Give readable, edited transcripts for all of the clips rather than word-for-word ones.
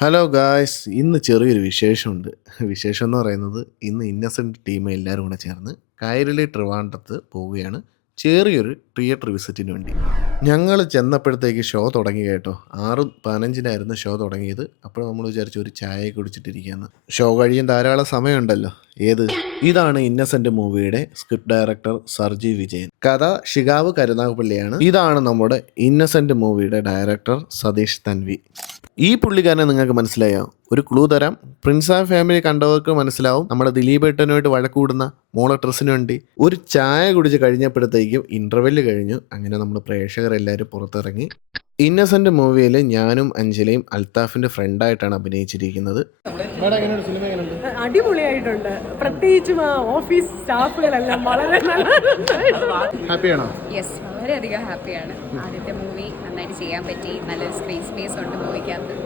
Hello guys, ഇന്ന് ചെറിയൊരു വിശേഷമുണ്ട്. വിശേഷം എന്ന് പറയുന്നത് ഇന്ന് ഇന്നസെൻ്റ് ടീം എല്ലാവരും കൂടെ ചേർന്ന് കൈരളി ട്രിവാൻഡ്രത്ത് പോവുകയാണ്. ചെറിയൊരു തിയേറ്റർ വിസിറ്റിന് വേണ്ടി. ഞങ്ങൾ ചെന്നപ്പോഴത്തേക്ക് ഷോ തുടങ്ങി കേട്ടോ. 6:15 ഷോ തുടങ്ങിയത്. അപ്പോൾ നമ്മൾ വിചാരിച്ചു ഒരു ചായ കുടിച്ചിട്ടിരിക്കുകയെന്ന്. ഷോ കഴിയാൻ ധാരാളം സമയമുണ്ടല്ലോ. ഏത് ഇതാണ് ഇന്നസെൻ്റ് മൂവിയുടെ സ്ക്രിപ്റ്റ് ഡയറക്ടർ സർജി വിജയൻ. കഥ ഷികാവ് കരുനാഗപ്പള്ളിയാണ്. ഇതാണ് നമ്മുടെ ഇന്നസെൻ്റ് മൂവിയുടെ ഡയറക്ടർ സതീഷ് തൻവി. ഈ പുള്ളിക്കാരനെ നിങ്ങൾക്ക് മനസ്സിലായോ? ഒരു ക്ലൂ തരാം. പ്രിൻസ് ആൻഡ് ഫാമിലി കണ്ടവർക്ക് മനസ്സിലാവും. നമ്മുടെ ദിലീപ് ഏട്ടനുമായിട്ട് വഴക്കൂടുന്ന മോളെ ഡ്രസ്സിന് വേണ്ടി ഒരു ചായ കുടിച്ച് കഴിഞ്ഞപ്പോഴത്തേക്കും ഇൻ്റർവെല്ല് കഴിഞ്ഞു. അങ്ങനെ നമ്മൾ പ്രേക്ഷകരെല്ലാവരും പുറത്തിറങ്ങി. ഇന്നസെൻ്റ് മൂവിയിൽ ഞാനും അഞ്ജലിയും അൽത്താഫിൻ്റെ ഫ്രണ്ടായിട്ടാണ് അഭിനയിച്ചിരിക്കുന്നത്. അടിപൊളിയായിട്ടുണ്ട്. പ്രത്യേകിച്ചും ആ ഓഫീസ് സ്റ്റാഫുകളെല്ലാം വളരെ ഹാപ്പിയാണോ? യെസ്, വളരെയധികം ഹാപ്പിയാണ്. ആദ്യത്തെ മൂവി നന്നായിട്ട് ചെയ്യാൻ പറ്റി. നല്ലൊരു സ്ക്രീൻ സ്പേസ് ഉണ്ട് മൂവിക്കകത്ത്.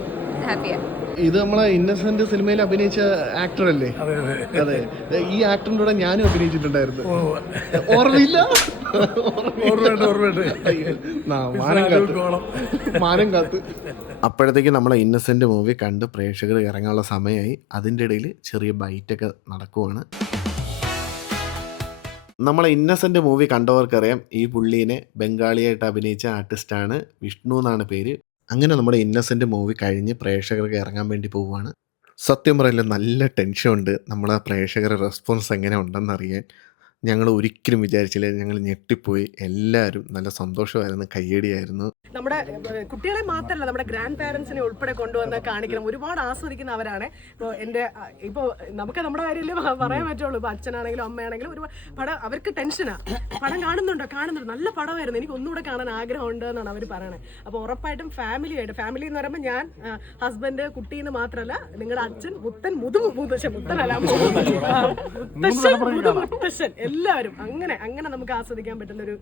ഹാപ്പിയാണ്. ഇത് നമ്മളെ ഇന്നസെന്റ് സിനിമയിൽ അഭിനയിച്ച ആക്ടർ അല്ലേ? അതെ. ഈ ആക്ടറിന്റെ കൂടെ ഞാനും അഭിനയിച്ചിട്ടുണ്ടായിരുന്നു. ഓർമ്മയില്ല? മാനം കാത്ത്. അപ്പോഴത്തേക്ക് നമ്മളെ ഇന്നസെന്റ് മൂവി കണ്ട് പ്രേക്ഷകർ ഇറങ്ങാനുള്ള സമയമായി. അതിൻ്റെ ഇടയിൽ ചെറിയ ബൈറ്റൊക്കെ നടക്കുവാണ്. നമ്മളെ ഇന്നസെൻ്റ് മൂവി കണ്ടവർക്കറിയാം, ഈ പുള്ളീനെ ബംഗാളിയായിട്ട് അഭിനയിച്ച ആർട്ടിസ്റ്റാണ്. വിഷ്ണു എന്നാണ് പേര്. അങ്ങനെ നമ്മുടെ ഇന്നസെൻ്റ് മൂവി കഴിഞ്ഞ് പ്രേക്ഷകർക്ക് ഇറങ്ങാൻ വേണ്ടി പോവുകയാണ്. സത്യം പറയില്ല, നല്ല ടെൻഷനുണ്ട് നമ്മളെ പ്രേക്ഷകരുടെ റെസ്പോൺസ് എങ്ങനെ ഉണ്ടെന്നറിയാൻ. ഞങ്ങൾ ഒരിക്കലും വിചാരിച്ചില്ല. ഞങ്ങൾ ഞെട്ടിപ്പോയി. എല്ലാവരും നല്ല സന്തോഷമായിരുന്നു, കയ്യടിയായിരുന്നു. നമ്മുടെ കുട്ടികളെ മാത്രമല്ല, നമ്മുടെ ഗ്രാൻഡ് പാരൻസിനെ ഉൾപ്പെടെ കൊണ്ടുവന്ന് കാണിക്കണം. ഒരുപാട് ആസ്വദിക്കുന്നവരാണ്. ഇപ്പോൾ നമുക്ക് നമ്മുടെ കാര്യമല്ലേ പറയാൻ പറ്റുള്ളൂ. ഇപ്പോൾ അച്ഛനാണെങ്കിലും അമ്മയാണെങ്കിലും ഒരു പടം അവർക്ക് ടെൻഷനാണ്. പടം കാണുന്നുണ്ടോ? നല്ല പടമായിരുന്നു, എനിക്ക് ഒന്നുകൂടെ കാണാൻ ആഗ്രഹമുണ്ട് എന്നാണ് അവർ പറയുന്നത്. അപ്പോൾ ഉറപ്പായിട്ടും ഫാമിലി എന്ന് പറയുമ്പോൾ ഞാൻ, ഹസ്ബൻഡ്, കുട്ടി എന്ന് മാത്രമല്ല, നിങ്ങളുടെ അച്ഛൻ, മുത്തശ്ശൻ എല്ലാവരും അങ്ങനെ നമുക്ക് ആസ്വദിക്കാൻ പറ്റുന്ന ഒരു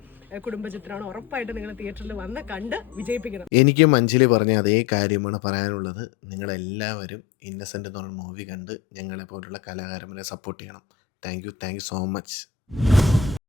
കുടുംബ ചിത്രമാണ്. ഉറപ്പായിട്ട് നിങ്ങൾ തിയേറ്ററിൽ വന്ന് കണ്ട് വിജയിപ്പിക്കണം. എനിക്കും അഞ്ജലി പറഞ്ഞ അതേ കാര്യമാണ് പറയാനുള്ളത്. നിങ്ങളെല്ലാവരും ഇന്നസെൻ്റ് എന്ന് പറഞ്ഞ മൂവി കണ്ട് ഞങ്ങളെ പോലുള്ള കലാകാരന്മാരെ സപ്പോർട്ട് ചെയ്യണം. Thank you so much.